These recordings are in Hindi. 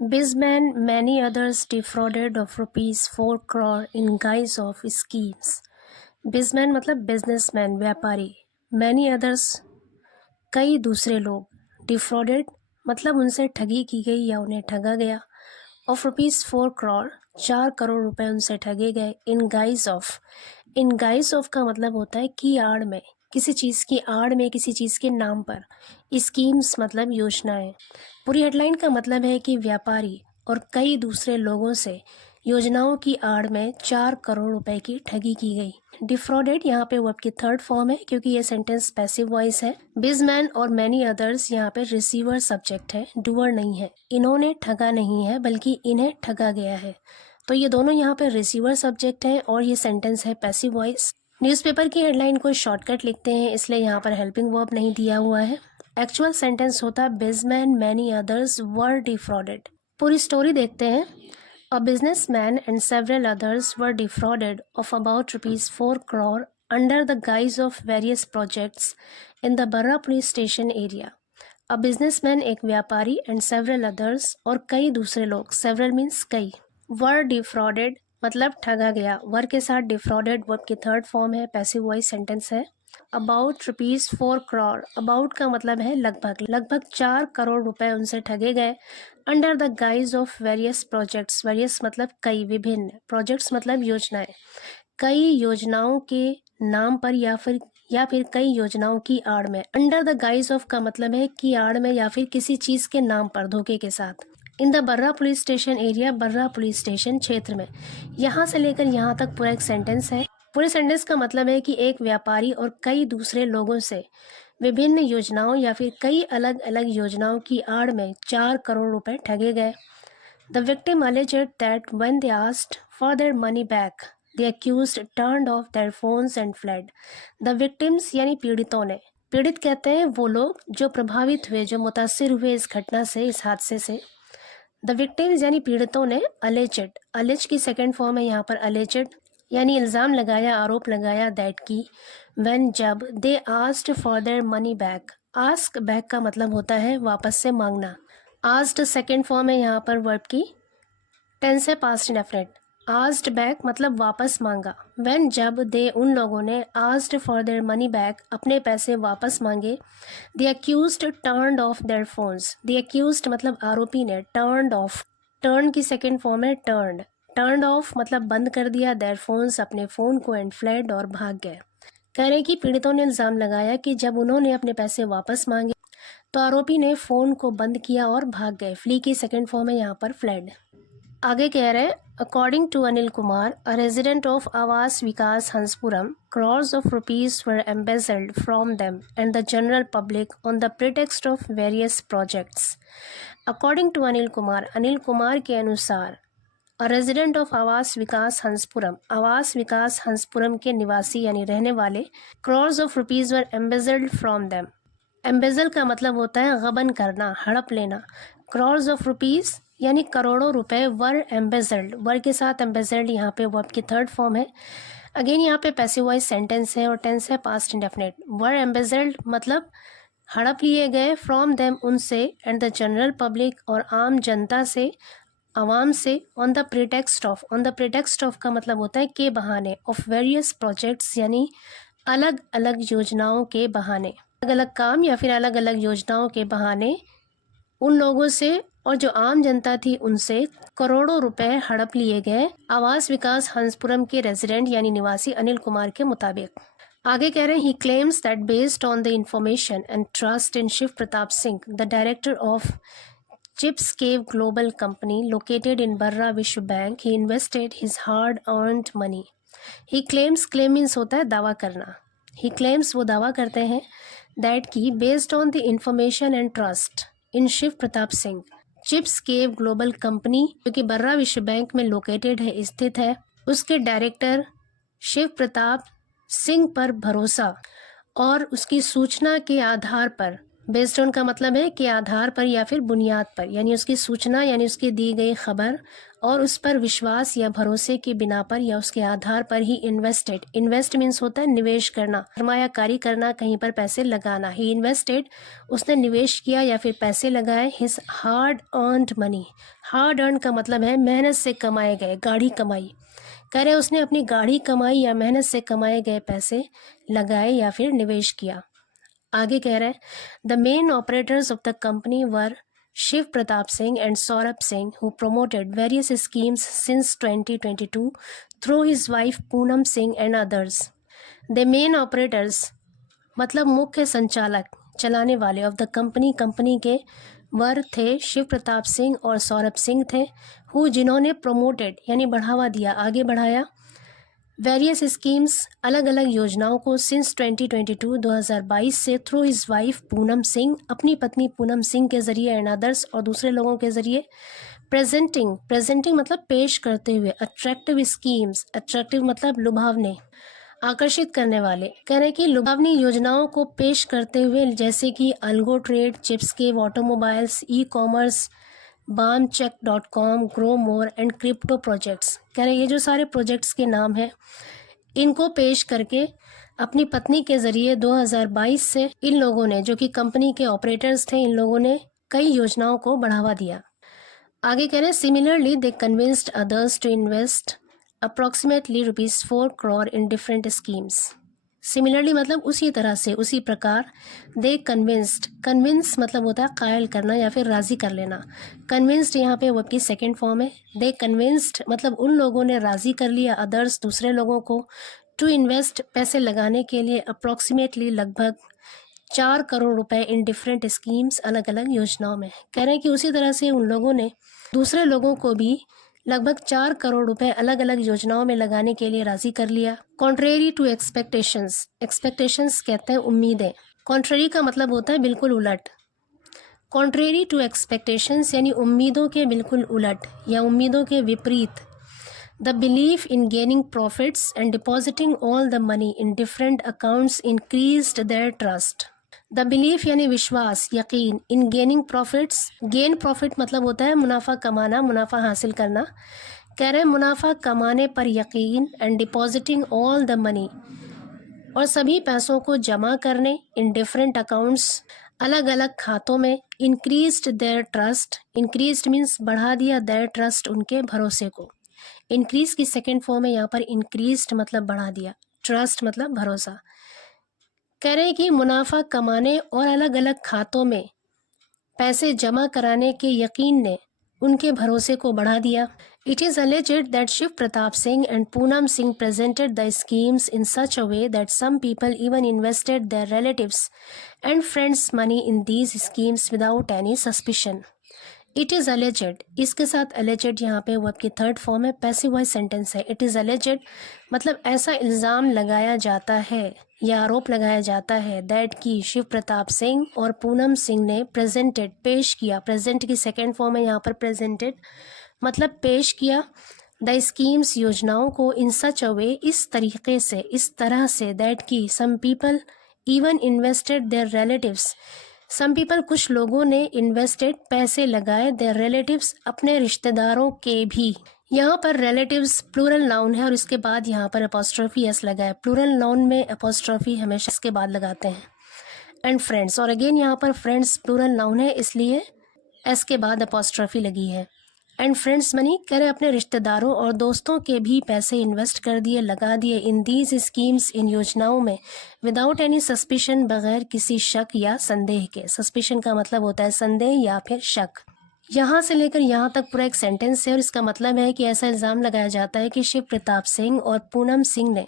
Bizman, many others defrauded of rupees 4 crore in guise of schemes. Bizman मतलब बिजनेसमैन, व्यापारी. Many others, कई दूसरे लोग. Defrauded मतलब उनसे ठगी की गई या उन्हें ठगा गया. Of rupees 4 crore, 4 करोड़ रुपए उनसे ठगे गए. In guise of, in guise of का मतलब होता है की आड़ में, किसी चीज़ की आड़ में, किसी चीज़ के नाम पर. स्कीम्स मतलब योजनाएं. पूरी हेडलाइन का मतलब है कि व्यापारी और कई दूसरे लोगों से योजनाओं की आड़ में 4 करोड़ रुपए की ठगी की गई. डिफ्रॉडेड यहाँ पे वर्ब की थर्ड फॉर्म है क्योंकि ये सेंटेंस पैसिव वॉइस है. बिजमैन और मैनी अदर्स यहाँ पे रिसीवर सब्जेक्ट है, डूअर नहीं है. इन्होंने ठगा नहीं है बल्कि इन्हें ठगा गया है. तो ये दोनों यहाँ पे रिसीवर सब्जेक्ट है और ये सेंटेंस है पैसिव वॉइस. न्यूज़पेपर की हेडलाइन को शॉर्टकट लिखते हैं इसलिए यहाँ पर हेल्पिंग वर्ब नहीं दिया हुआ है. एक्चुअल सेंटेंस होता बिजमैन मैनी अदर्स वर डिफ्रॉडेड. पूरी स्टोरी देखते हैं. A businessman and several others were defrauded of about rupees 4 crore under the guise of various projects in the Barra police station area. A businessman एक व्यापारी and several others और कई दूसरे लोग, several means कई, were defrauded मतलब ठगा गया. वर के साथ defrauded वर्ब की थर्ड फॉर्म है, पैसिव वॉइस सेंटेंस है. अबाउट रुपीज़ 4 करोड़, अबाउट का मतलब है लगभग, लगभग 4 करोड़ रुपए उनसे ठगे गए. Under the guys of various projects, various मतलब कई, विभिन्न, प्रोजेक्ट्स मतलब योजनाएं, कई योजनाओं के नाम पर या फिर कई योजनाओं की आड़ में. अंडर द गाइज ऑफ का मतलब है कि आड़ में या फिर किसी चीज के नाम पर धोखे के साथ. In the Barra police station area, Barra police station क्षेत्र में. यहाँ से लेकर यहाँ तक पूरा एक सेंटेंस है. पूरे सेंटेंस का मतलब है कि एक व्यापारी और कई दूसरे लोगों से विभिन्न योजनाओं या फिर कई अलग अलग योजनाओं की आड़ में 4 करोड़ रुपए ठगे गए. The victim alleged that when they asked for their money back, the accused turned off their phones and fled. The victims यानी पीड़ितों ने, पीड़ित कहते हैं वो लोग जो प्रभावित हुए, जो मुतासिर हुए इस घटना से, इस हादसे से. द विक्टिम्स यानी पीड़ितों ने alleged, alleged की सेकेंड फॉर्म है यहाँ पर alleged, यानी इल्ज़ाम लगाया, आरोप लगाया, दैट की, व्हेन जब, they asked for their money back. Ask back का मतलब होता है वापस से मांगना. आस्क्ड सेकेंड फॉर्म है यहाँ पर वर्ब की, टेंस है पास्ट इंडेफिनिट. आस्क्ड बैक मतलब वापस मांगा. व्हेन जब, दे उन लोगों ने, asked for their money back अपने पैसे वापस मांगे. The accused turned of their phones. The accused मतलब आरोपी ने, टर्न्ड ऑफ, टर्न की सेकेंड फॉर्म है टर्न्ड. टर्न्ड ऑफ मतलब बंद कर दिया देयर फोन्स, अपने फ़ोन को, एंड फ्लेड और भाग गए. कह रहे कि पीड़ितों ने इल्ज़ाम लगाया कि जब उन्होंने अपने पैसे वापस मांगे तो आरोपी ने फ़ोन को बंद किया और भाग गए. फ्ली की सेकेंड फॉर्म है यहाँ पर फ्लेड. आगे कह रहे हैं according to Anil Kumar, a resident of Awas Vikas Hanspuram, crores of rupees were embezzled from them and the general public on the pretext of various projects. According to Anil Kumar के अनुसार, अ रेजिडेंट ऑफ आवास विकास हंसपुरम, आवास विकास हंसपुरम के निवासी यानी रहने वाले, crores of rupees were embezzled from them. Embezzle का मतलब होता है गबन करना, हड़प लेना. crores of rupees यानी करोड़ों रुपए, वर एम्बेजल्ड, वर के साथ एम्बेजल्ड यहाँ पे वर्ब की थर्ड फॉर्म है. अगेन यहाँ पे पैसिव वॉइस सेंटेंस है और टेंस है पास्ट इंडेफिनिट. वर एम्बेजल्ड मतलब हड़प लिए गए, फ्रॉम देम उनसे, एंड द जनरल पब्लिक और आम जनता से, आवाम से, on the pretext of, on the pretext of का मतलब होता है के बहाने, ऑफ वेरियस प्रोजेक्ट्स यानी अलग अलग योजनाओं के बहाने, अलग अलग काम या फिर अलग अलग योजनाओं के बहाने उन लोगों से और जो आम जनता थी उनसे करोड़ों रुपए हड़प लिए गए. आवास विकास हंसपुरम के रेजिडेंट यानी निवासी अनिल कुमार के मुताबिक. आगे कह रहे हैं, he claims that based on the information and trust in Shiv Pratap Singh, the director of chips cave global company located in Barra Vishwa bank, he invested his hard earned money. He claims, claim means होता है दावा करना. ही क्लेम्स वो दावा करते हैं, दैट की, based on the information and trust in Shiv Pratap Singh, Chips cave global company जो कि बर्रा विश्व बैंक में लोकेटेड है, स्थित है, उसके डायरेक्टर शिव प्रताप सिंह पर भरोसा और उसकी सूचना के आधार पर बेस्ड ऑन का मतलब है कि आधार पर या फिर बुनियाद पर, यानी उसकी सूचना यानी उसकी दी गई खबर और उस पर विश्वास या भरोसे की बिना पर या उसके आधार पर ही इन्वेस्टेड। इन्वेस्ट मीन्स होता है निवेश करना, सरमायाकारी करना, कहीं पर पैसे लगाना। ही इन्वेस्टेड, उसने निवेश किया या फिर पैसे लगाए, his hard earned money. Hard earn का मतलब है मेहनत से कमाए गए, गाढ़ी कमाई। कह रहे उसने अपनी गाढ़ी कमाई या मेहनत से कमाए गए पैसे लगाए या फिर निवेश किया। आगे कह रहे हैं the main operators of the company were Shiv Pratap Singh and Saurabh Singh who promoted various schemes since 2022 through his wife Poonam Singh and others. The main operators मतलब मुख्य संचालक, चलाने वाले, ऑफ द कंपनी, कंपनी के, वर थे शिव प्रताप सिंह और सौरभ सिंह थे, हु जिन्होंने प्रोमोटेड यानी बढ़ावा दिया, आगे बढ़ाया, वेरियस स्कीम्स अलग अलग योजनाओं को, सिंस 2022 से, through his wife Poonam Singh अपनी पत्नी पूनम सिंह के ज़रिए, एंड अदर्स और दूसरे लोगों के ज़रिए, प्रेजेंटिंग मतलब पेश करते हुए, अट्रैक्टिव स्कीम्स, अट्रैक्टिव मतलब लुभावने, आकर्षित करने वाले। कह रहे कि लुभावनी योजनाओं को पेश करते हुए, जैसे कि algo trade, chips cave, automobiles, e commerce, balmcheck.com, grow more and crypto projects. कह रहे ये जो सारे प्रोजेक्ट्स के नाम हैं, इनको पेश करके अपनी पत्नी के ज़रिए 2022 से इन लोगों ने, जो कि कंपनी के ऑपरेटर्स थे, इन लोगों ने कई योजनाओं को बढ़ावा दिया। आगे कह रहे हैं similarly they convinced others to invest approximately ₹4 crore in different schemes. Similarly मतलब उसी तरह से, उसी प्रकार, दे कन्विंस्ड, कन्विंस मतलब होता है कायल करना या फिर राज़ी कर लेना। कन्विंस्ड यहाँ पे वर्ब की सेकेंड फॉर्म है। दे कन्विंस्ड मतलब उन लोगों ने राज़ी कर लिया, अदर्स दूसरे लोगों को, टू इन्वेस्ट पैसे लगाने के लिए, अप्रॉक्सीमेटली लगभग 4 करोड़ रुपए इन डिफरेंट स्कीम्स अलग अलग योजनाओं में। कह रहे हैं कि उसी तरह से उन लोगों ने दूसरे लोगों को भी लगभग 4 करोड़ रुपए अलग अलग योजनाओं में लगाने के लिए राजी कर लिया। कॉन्ट्रेरी टू एक्सपेक्टेशंस, एक्सपेक्टेशंस कहते हैं उम्मीदें। कॉन्ट्रेरी का मतलब होता है बिल्कुल उलट। कॉन्ट्रेरी टू एक्सपेक्टेशंस यानी उम्मीदों के बिल्कुल उलट या उम्मीदों के विपरीत। The belief in gaining profits and depositing all the money in different accounts increased their trust. The belief यानी विश्वास, यकीन, in gaining profits, gain profit मतलब होता है मुनाफा कमाना, मुनाफा हासिल करना। कह रहे हैं मुनाफा कमाने पर यकीन, and depositing all the money और सभी पैसों को जमा करने, इन डिफरेंट अकाउंट्स अलग अलग खातों में, increased their trust, increased means बढ़ा दिया, देयर ट्रस्ट उनके भरोसे को। इंक्रीज की सेकेंड फॉर्म है यहाँ पर, इंक्रीज्ड मतलब बढ़ा दिया, ट्रस्ट मतलब भरोसा। कह रहे हैं कि मुनाफा कमाने और अलग अलग खातों में पैसे जमा कराने के यकीन ने उनके भरोसे को बढ़ा दिया। It is alleged that Shiv Pratap Singh and Poonam Singh presented the schemes in such a way that some people even invested their relatives and friends' money in these schemes without any suspicion. It is alleged, इसके साथ alleged यहाँ पे वर्ब की थर्ड फॉर्म है, पैसिव वॉइस सेंटेंस है। इट इज़ alleged मतलब ऐसा इल्ज़ाम लगाया जाता है या आरोप लगाया जाता है, दैट की शिव प्रताप सिंह और पूनम सिंह ने प्रेजेंटेड, पेश किया, प्रेजेंट की सेकेंड फॉर्म है यहाँ पर प्रेजेंटेड, मतलब पेश किया, द स्कीम्स योजनाओं को, इन सच अ वे इस तरीके से, इस तरह से, दैट की some people even invested their relatives, some people कुछ लोगों ने, इन्वेस्टेड पैसे लगाए, देयर रिलेटिव्स अपने रिश्तेदारों के भी। यहाँ पर रिलेटिव्स प्लूरल नाउन है और इसके बाद यहाँ पर अपॉस्ट्रोफी एस लगा है। प्लूरल नाउन में अपॉस्ट्रोफी हमेशा इसके बाद लगाते हैं। एंड फ्रेंड्स, और अगेन यहाँ पर फ्रेंड्स प्लूरल नाउन है इसलिए एस के बाद अपॉस्ट्रोफी लगी है। एंड फ्रेंड्स मनी, कह रहे अपने रिश्तेदारों और दोस्तों के भी पैसे इन्वेस्ट कर दिए, लगा दिए, इन दीज स्कीम्स, इन योजनाओं में, विदाउट एनी सस्पिशन, बगैर किसी शक या संदेह के। सस्पिशन का मतलब होता है संदेह या फिर शक। यहाँ से लेकर यहाँ तक पूरा एक सेंटेंस है और इसका मतलब है कि ऐसा इल्ज़ाम लगाया जाता है कि शिव प्रताप सिंह और पूनम सिंह ने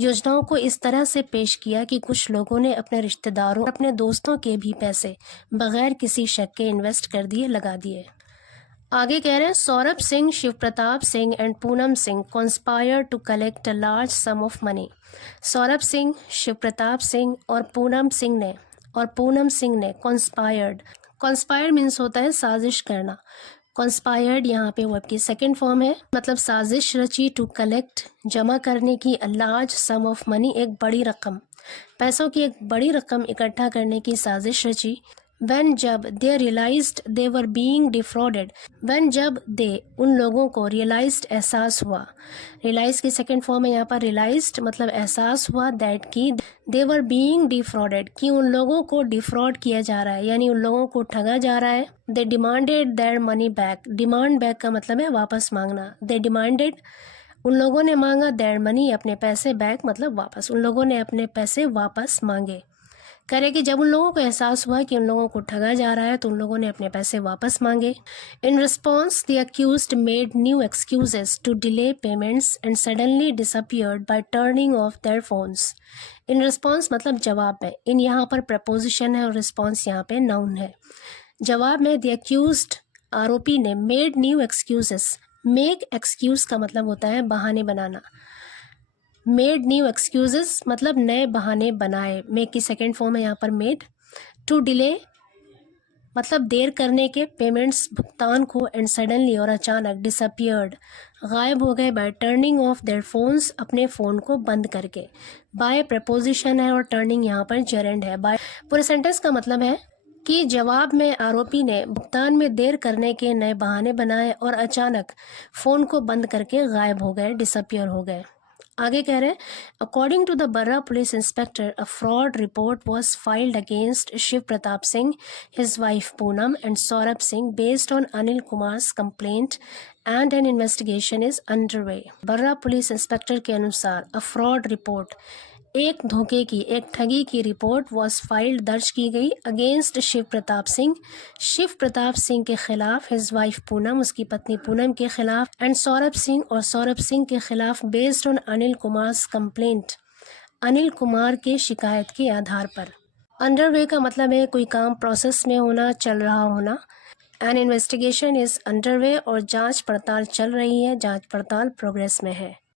योजनाओं को इस तरह से पेश किया कि कुछ लोगों ने अपने रिश्तेदारों, अपने दोस्तों के भी पैसे बगैर किसी शक के इन्वेस्ट कर दिए, लगा दिए। आगे कह रहे हैं Saurabh Singh, Shiv Pratap Singh and Poonam Singh conspire to collect a large sum of money. Saurabh Singh, Shiv Pratap Singh और पूनम सिंह ने कॉन्स्पायर्ड, कॉन्स्पायर मीन्स होता है साजिश करना, कॉन्स्पायर्ड यहाँ पे वर्ब की सेकेंड फॉर्म है, मतलब साजिश रची टू कलेक्ट, जमा करने की, अ लार्ज सम ऑफ मनी, एक बड़ी रकम, पैसों की एक बड़ी रकम इकट्ठा करने की साजिश रची। When जब they realized they were being defrauded, when जब they उन लोगों को realized एहसास हुआ, realize की सेकेंड फॉर्म है यहाँ पर realized, मतलब एहसास हुआ that कि they were being defrauded, कि उन लोगों को डिफ्रॉड किया जा रहा है, यानी उन लोगों को ठगा जा रहा है। they demanded their money back, demand back का मतलब है वापस मांगना। they demanded, उन लोगों ने मांगा, their money अपने पैसे, back मतलब वापस, उन लोगों ने अपने पैसे वापस मांगे। करे कि जब उन लोगों को एहसास हुआ कि उन लोगों को ठगा जा रहा है तो उन लोगों ने अपने पैसे वापस मांगे। In response the accused made new excuses to delay payments and suddenly disappeared by turning off their phones. In response मतलब जवाब में, इन यहाँ पर प्रपोजिशन है और रिस्पॉन्स यहाँ पे नाउन है। जवाब में द अक्यूज्ड आरोपी ने made new excuses, make excuse का मतलब होता है बहाने बनाना, मेड न्यू एक्सक्यूजेस मतलब नए बहाने बनाए, मेक की सेकेंड फॉर्म है यहाँ पर मेड। टू डिले मतलब देर करने के, पेमेंट्स भुगतान को, एंड सडनली और अचानक, डिसअपियर्ड गायब हो गए, bye turning off their phones अपने फ़ोन को बंद करके। बाय प्रपोजिशन है और टर्निंग यहाँ पर जेरेंड है। बाय पूरे सेंटेंस का मतलब है कि जवाब में आरोपी ने भुगतान में देर करने के नए बहाने बनाए और अचानक फ़ोन को बंद करके गायब हो गए, डिसअपियर हो गए। आगे कह रहे हैं, according to the Barra police inspector a fraud report was filed against Shiv Pratap Singh, his wife Poonam and Saurabh Singh based on Anil Kumar's complaint and an investigation is underway. Barra police inspector के अनुसार अ फ्रॉड रिपोर्ट, एक धोखे की, एक ठगी की रिपोर्ट वॉज फाइल्ड दर्ज की गई अगेंस्ट शिव प्रताप सिंह, शिव प्रताप सिंह के खिलाफ, हिज वाइफ पूनम उसकी पत्नी पूनम के खिलाफ, एंड सौरभ सिंह और सौरभ सिंह के खिलाफ, based on Anil Kumar's complaint Anil Kumar के शिकायत के आधार पर। अंडरवे का मतलब है कोई काम प्रोसेस में होना, चल रहा होना। एन इन्वेस्टिगेशन इज अंडरवे और जांच पड़ताल चल रही है, जांच पड़ताल प्रोग्रेस में है।